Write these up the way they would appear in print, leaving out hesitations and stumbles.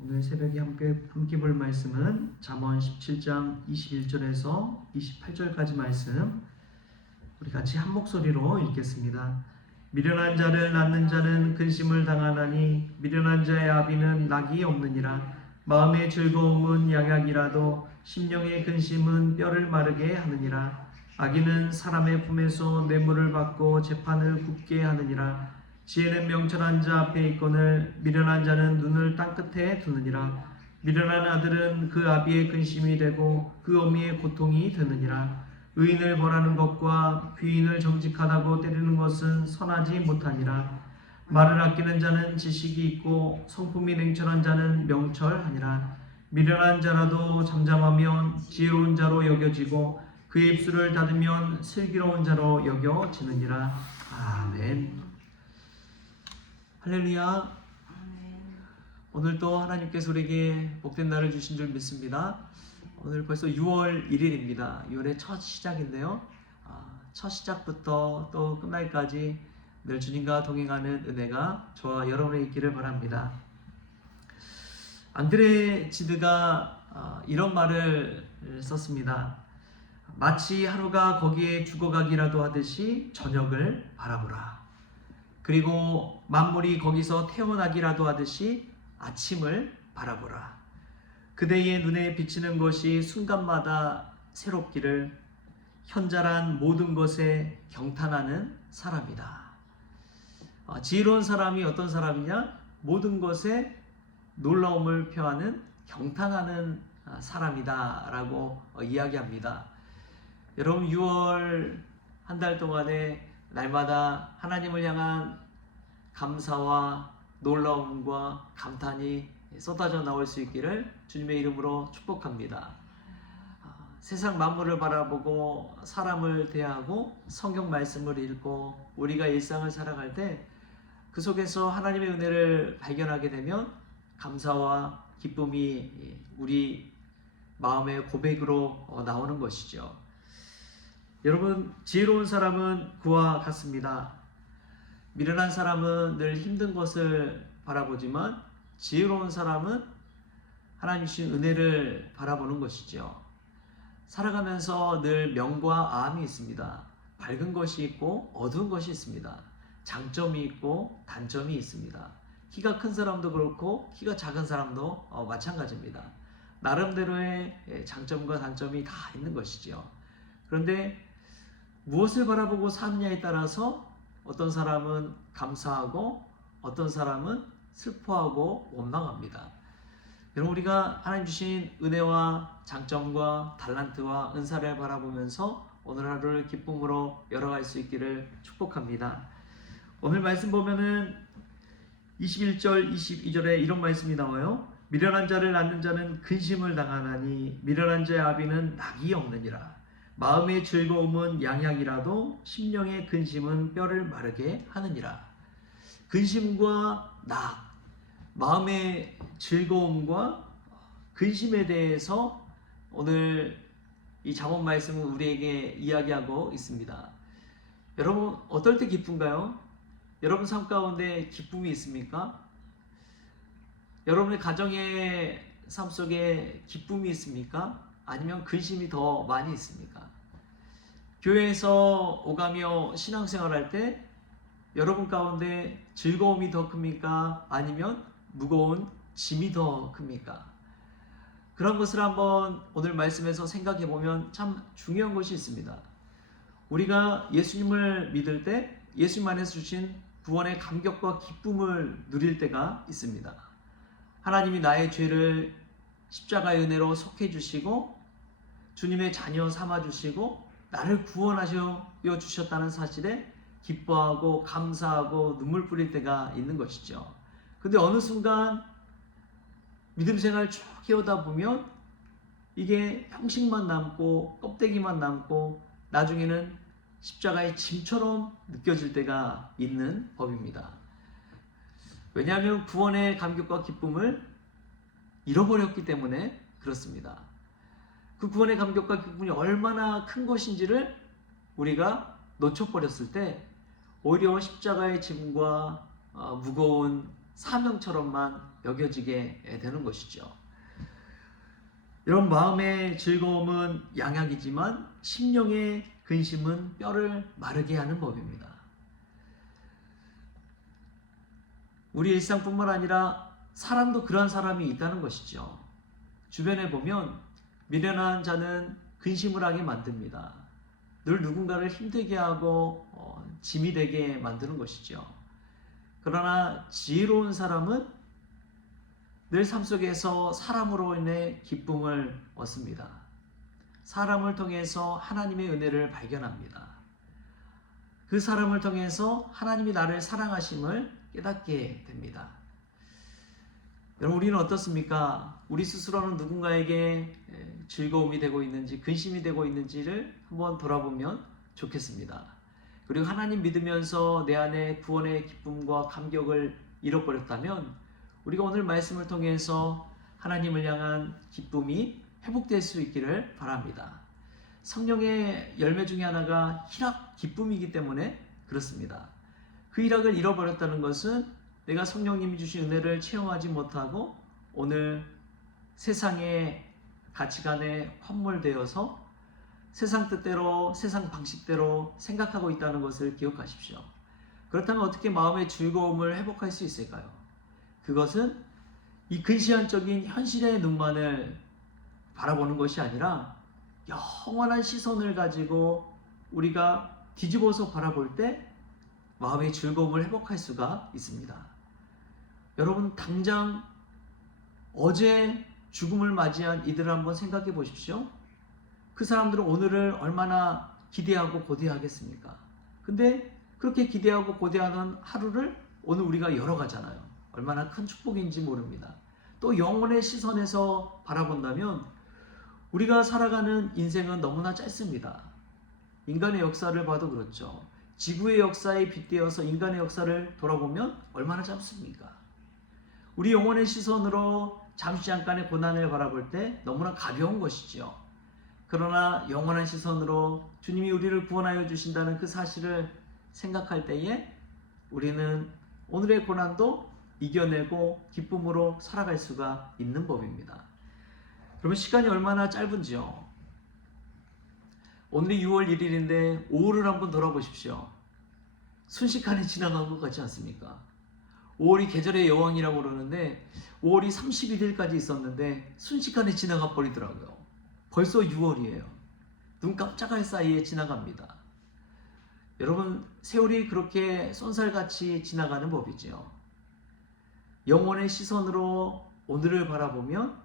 오늘 새벽에 함께 볼 말씀은 잠언 17장 21절에서 28절까지 말씀, 우리 같이 한 목소리로 읽겠습니다. 미련한 자를 낳는 자는 근심을 당하나니 미련한 자의 아비는 낙이 없느니라. 마음의 즐거움은 양약이라도 심령의 근심은 뼈를 마르게 하느니라. 악인은 사람의 품에서 뇌물을 받고 재판을 굽게 하느니라. 지혜는 명철한 자 앞에 있거늘 미련한 자는 눈을 땅끝에 두느니라. 미련한 아들은 그 아비의 근심이 되고 그 어미의 고통이 되느니라. 의인을 벌하는 것과 귀인을 정직하다고 때리는 것은 선하지 못하니라. 말을 아끼는 자는 지식이 있고 성품이 냉철한 자는 명철하니라. 미련한 자라도 잠잠하면 지혜로운 자로 여겨지고 그의 입술을 닫으면 슬기로운 자로 여겨지느니라. 아멘. 할렐루야. 오늘도 하나님께서 우리에게 복된 날을 주신 줄 믿습니다. 오늘 벌써 6월 1일입니다. 6월의 첫 시작인데요. 첫 시작부터 또 끝날까지 늘 주님과 동행하는 은혜가 저와 여러분의 있기를 바랍니다. 앙드레 지드가 이런 말을 썼습니다. 마치 하루가 거기에 죽어가기라도 하듯이 저녁을 바라보라. 그리고 만물이 거기서 태어나기라도 하듯이 아침을 바라보라. 그대의 눈에 비치는 것이 순간마다 새롭기를 현자란 모든 것에 경탄하는 사람이다. 지혜로운 사람이 어떤 사람이냐? 모든 것에 놀라움을 표하는 경탄하는 사람이다 라고 이야기합니다. 여러분, 6월 한 달 동안에 날마다 하나님을 향한 감사와 놀라움과 감탄이 쏟아져 나올 수 있기를 주님의 이름으로 축복합니다. 세상 만물을 바라보고 사람을 대하고 성경 말씀을 읽고 우리가 일상을 살아갈 때 그 속에서 하나님의 은혜를 발견하게 되면 감사와 기쁨이 우리 마음의 고백으로 나오는 것이죠. 여러분, 지혜로운 사람은 그와 같습니다. 미련한 사람은 늘 힘든 것을 바라보지만 지혜로운 사람은 하나님 주신 은혜를 바라보는 것이죠. 살아가면서 늘 명과 암이 있습니다. 밝은 것이 있고 어두운 것이 있습니다. 장점이 있고 단점이 있습니다. 키가 큰 사람도 그렇고 키가 작은 사람도 마찬가지입니다. 나름대로의 장점과 단점이 다 있는 것이죠. 그런데 무엇을 바라보고 사느냐에 따라서 어떤 사람은 감사하고 어떤 사람은 슬퍼하고 원망합니다. 여러분, 우리가 하나님 주신 은혜와 장점과 달란트와 은사를 바라보면서 오늘 하루를 기쁨으로 열어갈 수 있기를 축복합니다. 오늘 말씀 보면은 21절 22절에 이런 말씀이 나와요. 미련한 자를 낳는 자는 근심을 당하나니 미련한 자의 아비는 낙이 없느니라. 마음의 즐거움은 양약이라도 심령의 근심은 뼈를 마르게 하느니라. 근심과 낙, 마음의 즐거움과 근심에 대해서 오늘 이 잠언 말씀은 우리에게 이야기하고 있습니다. 여러분, 어떨 때 기쁜가요? 여러분 삶 가운데 기쁨이 있습니까? 여러분의 가정의 삶 속에 기쁨이 있습니까? 아니면 근심이 더 많이 있습니까? 교회에서 오가며 신앙생활할 때 여러분 가운데 즐거움이 더 큽니까? 아니면 무거운 짐이 더 큽니까? 그런 것을 한번 오늘 말씀에서 생각해 보면 참 중요한 것이 있습니다. 우리가 예수님을 믿을 때 예수님 안에서 주신 구원의 감격과 기쁨을 누릴 때가 있습니다. 하나님이 나의 죄를 십자가의 은혜로 속해 주시고 주님의 자녀 삼아 주시고 나를 구원하여 주셨다는 사실에 기뻐하고 감사하고 눈물 뿌릴 때가 있는 것이죠. 근데 어느 순간 믿음 생활 쭉 해오다 보면 이게 형식만 남고 껍데기만 남고 나중에는 십자가의 짐처럼 느껴질 때가 있는 법입니다. 왜냐하면 구원의 감격과 기쁨을 잃어버렸기 때문에 그렇습니다. 그 구원의 감격과 기쁨이 얼마나 큰 것인지를 우리가 놓쳐버렸을 때 오히려 십자가의 짐과 무거운 사명처럼만 여겨지게 되는 것이죠. 여러분, 마음의 즐거움은 양약이지만 심령의 근심은 뼈를 마르게 하는 법입니다. 우리 일상뿐만 아니라 사람도 그러한 사람이 있다는 것이죠. 주변에 보면 미련한 자는 근심을 하게 만듭니다. 늘 누군가를 힘들게 하고 짐이 되게 만드는 것이죠. 그러나 지혜로운 사람은 늘 삶 속에서 사람으로 인해 기쁨을 얻습니다. 사람을 통해서 하나님의 은혜를 발견합니다. 그 사람을 통해서 하나님이 나를 사랑하심을 깨닫게 됩니다. 여러분, 우리는 어떻습니까? 우리 스스로는 누군가에게 즐거움이 되고 있는지, 근심이 되고 있는지를 한번 돌아보면 좋겠습니다. 그리고 하나님 믿으면서 내 안에 구원의 기쁨과 감격을 잃어버렸다면 우리가 오늘 말씀을 통해서 하나님을 향한 기쁨이 회복될 수 있기를 바랍니다. 성령의 열매 중에 하나가 희락, 기쁨이기 때문에 그렇습니다. 그 희락을 잃어버렸다는 것은 내가 성령님이 주신 은혜를 체험하지 못하고 오늘 세상의 가치관에 함몰되어서 세상 뜻대로, 세상 방식대로 생각하고 있다는 것을 기억하십시오. 그렇다면 어떻게 마음의 즐거움을 회복할 수 있을까요? 그것은 이 근시안적인 현실의 눈만을 바라보는 것이 아니라 영원한 시선을 가지고 우리가 뒤집어서 바라볼 때 마음의 즐거움을 회복할 수가 있습니다. 여러분, 당장 어제 죽음을 맞이한 이들을 한번 생각해 보십시오. 그 사람들은 오늘을 얼마나 기대하고 고대하겠습니까? 근데 그렇게 기대하고 고대하는 하루를 오늘 우리가 열어가잖아요. 얼마나 큰 축복인지 모릅니다. 또 영혼의 시선에서 바라본다면 우리가 살아가는 인생은 너무나 짧습니다. 인간의 역사를 봐도 그렇죠. 지구의 역사에 빗대어서 인간의 역사를 돌아보면 얼마나 짧습니까? 우리 영혼의 시선으로 잠시 잠깐의 고난을 바라볼 때 너무나 가벼운 것이죠. 그러나 영원한 시선으로 주님이 우리를 구원하여 주신다는 그 사실을 생각할 때에 우리는 오늘의 고난도 이겨내고 기쁨으로 살아갈 수가 있는 법입니다. 그러면 시간이 얼마나 짧은지요? 오늘이 6월 1일인데 5월을 한번 돌아보십시오. 순식간에 지나간 것 같지 않습니까? 5월이 계절의 여왕이라고 그러는데 5월이 31일까지 있었는데 순식간에 지나가 버리더라고요. 벌써 6월이에요. 눈 깜짝할 사이에 지나갑니다. 여러분, 세월이 그렇게 쏜살같이 지나가는 법이죠. 영혼의 시선으로 오늘을 바라보면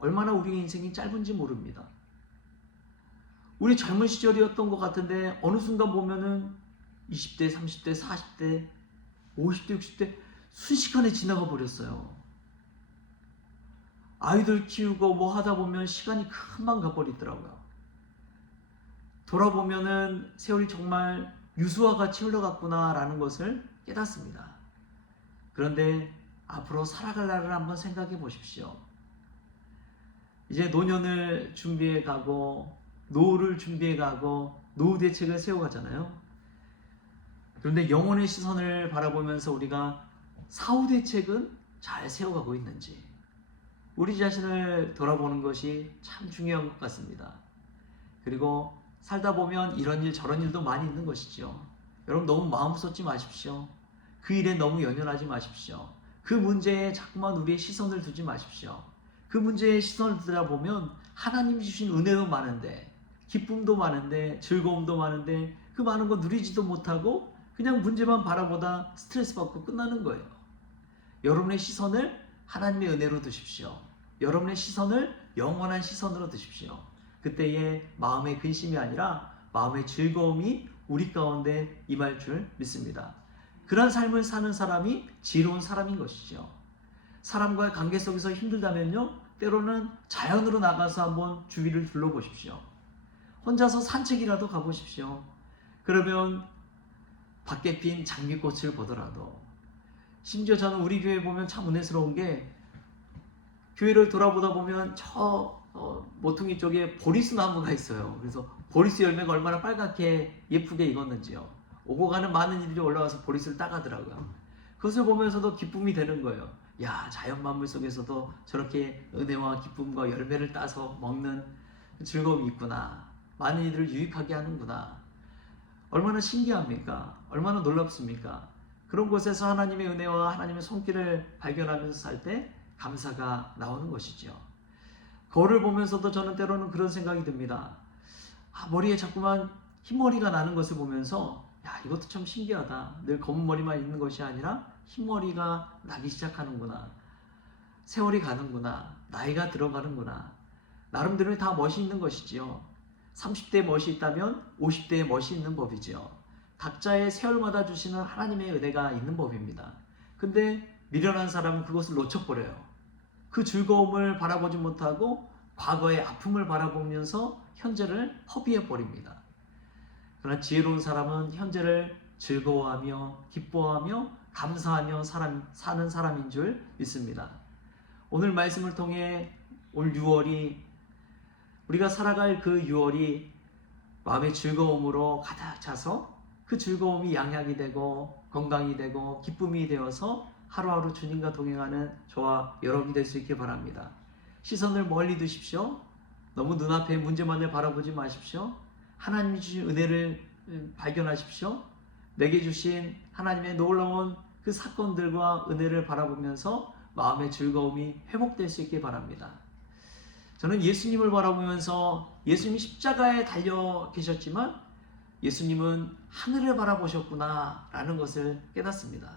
얼마나 우리 인생이 짧은지 모릅니다. 우리 젊은 시절이었던 것 같은데 어느 순간 보면은 20대, 30대, 40대, 50대, 60대 순식간에 지나가 버렸어요. 아이들 키우고 뭐 하다 보면 시간이 금방 가버리더라고요. 돌아보면은 세월이 정말 유수와 같이 흘러갔구나라는 것을 깨닫습니다. 그런데 앞으로 살아갈 날을 한번 생각해 보십시오. 이제 노년을 준비해 가고 노후를 준비해 가고 노후 대책을 세워가잖아요. 그런데 영혼의 시선을 바라보면서 우리가 사후 대책은 잘 세워가고 있는지 우리 자신을 돌아보는 것이 참 중요한 것 같습니다. 그리고 살다 보면 이런 일 저런 일도 많이 있는 것이죠. 여러분, 너무 마음 쏟지 마십시오. 그 일에 너무 연연하지 마십시오. 그 문제에 자꾸만 우리의 시선을 두지 마십시오. 그 문제에 시선을 두다 보면 하나님이 주신 은혜도 많은데 기쁨도 많은데 즐거움도 많은데 그 많은 거 누리지도 못하고 그냥 문제만 바라보다 스트레스 받고 끝나는 거예요. 여러분의 시선을 하나님의 은혜로 두십시오. 여러분의 시선을 영원한 시선으로 두십시오. 그때의 마음의 근심이 아니라 마음의 즐거움이 우리 가운데 임할 줄 믿습니다. 그런 삶을 사는 사람이 지혜로운 사람인 것이죠. 사람과의 관계 속에서 힘들다면요, 때로는 자연으로 나가서 한번 주위를 둘러보십시오. 혼자서 산책이라도 가보십시오. 그러면 밖에 핀 장미꽃을 보더라도, 심지어 저는 우리 교회 보면 참 은혜스러운 게 교회를 돌아보다 보면 저 모퉁이 쪽에 보리수 나무가 있어요. 그래서 보리수 열매가 얼마나 빨갛게 예쁘게 익었는지요. 오고 가는 많은 이들이 올라와서 보리수를 따가더라고요. 그것을 보면서도 기쁨이 되는 거예요. 야, 자연 만물 속에서도 저렇게 은혜와 기쁨과 열매를 따서 먹는 즐거움이 있구나. 많은 이들을 유익하게 하는구나. 얼마나 신기합니까? 얼마나 놀랍습니까? 그런 곳에서 하나님의 은혜와 하나님의 손길을 발견하면서 살 때 감사가 나오는 것이죠. 거울을 보면서도 저는 때로는 그런 생각이 듭니다. 머리에 자꾸만 흰머리가 나는 것을 보면서 야, 이것도 참 신기하다. 늘 검은 머리만 있는 것이 아니라 흰머리가 나기 시작하는구나. 세월이 가는구나. 나이가 들어가는구나. 나름대로 다 멋이 있는 것이지요. 30대에 멋이 있다면 50대에 멋이 있는 법이지요. 각자의 세월마다 주시는 하나님의 은혜가 있는 법입니다. 근데 미련한 사람은 그것을 놓쳐버려요. 그 즐거움을 바라보지 못하고 과거의 아픔을 바라보면서 현재를 허비해버립니다. 그러나 지혜로운 사람은 현재를 즐거워하며 기뻐하며 감사하며 사는 사람인 줄 믿습니다. 오늘 말씀을 통해 올 6월이 우리가 살아갈 그 6월이 마음의 즐거움으로 가득 차서 그 즐거움이 양약이 되고 건강이 되고 기쁨이 되어서 하루하루 주님과 동행하는 저와 여러분이 될 수 있길 바랍니다. 시선을 멀리 두십시오. 너무 눈앞의 문제만을 바라보지 마십시오. 하나님이 주신 은혜를 발견하십시오. 내게 주신 하나님의 놀라운 그 사건들과 은혜를 바라보면서 마음의 즐거움이 회복될 수 있길 바랍니다. 저는 예수님을 바라보면서 예수님이 십자가에 달려 계셨지만 예수님은 하늘을 바라보셨구나 라는 것을 깨닫습니다.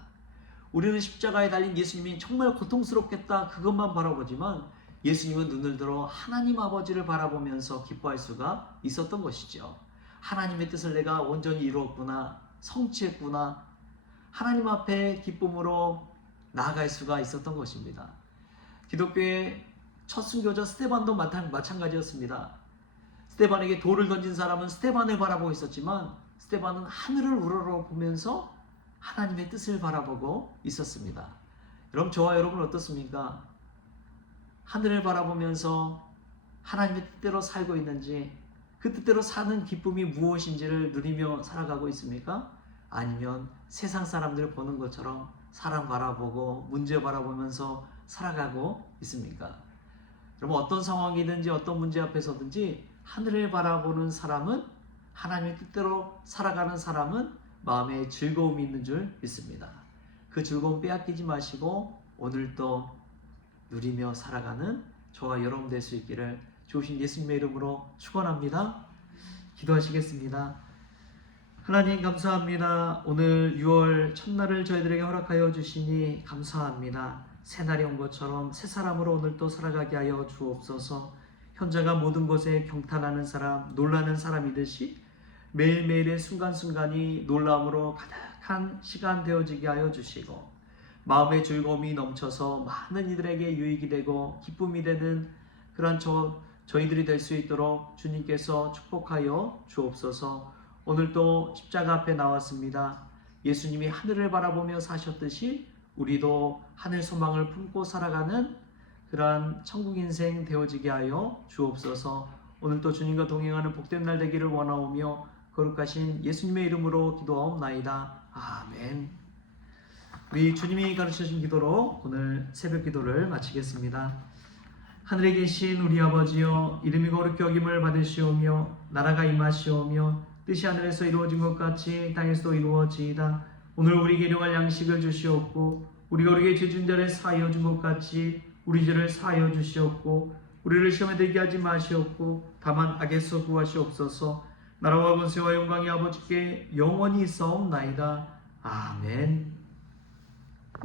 우리는 십자가에 달린 예수님이 정말 고통스럽겠다 그것만 바라보지만 예수님은 눈을 들어 하나님 아버지를 바라보면서 기뻐할 수가 있었던 것이죠. 하나님의 뜻을 내가 온전히 이루었구나, 성취했구나, 하나님 앞에 기쁨으로 나아갈 수가 있었던 것입니다. 기독교의 첫 순교자 스데반도 마찬가지였습니다. 스데반에게 돌을 던진 사람은 스데반을 바라보고 있었지만 스데반은 하늘을 우러러보면서 하나님의 뜻을 바라보고 있었습니다. 여러분, 저와 여러분 어떻습니까? 하늘을 바라보면서 하나님의 뜻대로 살고 있는지, 그 뜻대로 사는 기쁨이 무엇인지를 누리며 살아가고 있습니까? 아니면 세상 사람들을 보는 것처럼 사람 바라보고 문제 바라보면서 살아가고 있습니까? 여러분, 어떤 상황이든지 어떤 문제 앞에서든지 하늘을 바라보는 사람은, 하나님의 뜻대로 살아가는 사람은 마음에 즐거움이 있는 줄 믿습니다. 그 즐거움 빼앗기지 마시고 오늘도 누리며 살아가는 저와 여러분 될 수 있기를 주신 예수님의 이름으로 축원합니다. 기도하시겠습니다. 하나님 감사합니다. 오늘 6월 첫날을 저희들에게 허락하여 주시니 감사합니다. 새날이 온 것처럼 새 사람으로 오늘도 살아가게 하여 주옵소서. 현재가 모든 것에 경탄하는 사람, 놀라는 사람이듯이 매일매일의 순간순간이 놀라움으로 가득한 시간 되어지게 하여 주시고 마음의 즐거움이 넘쳐서 많은 이들에게 유익이 되고 기쁨이 되는 그러한 저희들이 될 수 있도록 주님께서 축복하여 주옵소서. 오늘도 십자가 앞에 나왔습니다. 예수님이 하늘을 바라보며 사셨듯이 우리도 하늘 소망을 품고 살아가는 그러한 천국 인생 되어지게 하여 주옵소서. 오늘도 주님과 동행하는 복된 날 되기를 원하오며 거룩하신 예수님의 이름으로 기도하옵나이다. 아멘. 우리 주님이 가르쳐주신 기도로 오늘 새벽 기도를 마치겠습니다. 하늘에 계신 우리 아버지여, 이름이 거룩히 여김을 받으시오며 나라가 임하시오며 뜻이 하늘에서 이루어진 것 같이 땅에서도 이루어지이다. 오늘 우리에게 일용할 양식을 주시옵고 우리가 우리에게 죄진 자를 사하여 준 것 같이 우리 죄를 사하여 주시옵고 우리를 시험에 들게 하지 마시옵고 다만 악에서 구하시옵소서. 나라와 권세와 영광이 아버지께 영원히 있사옵나이다. 아멘.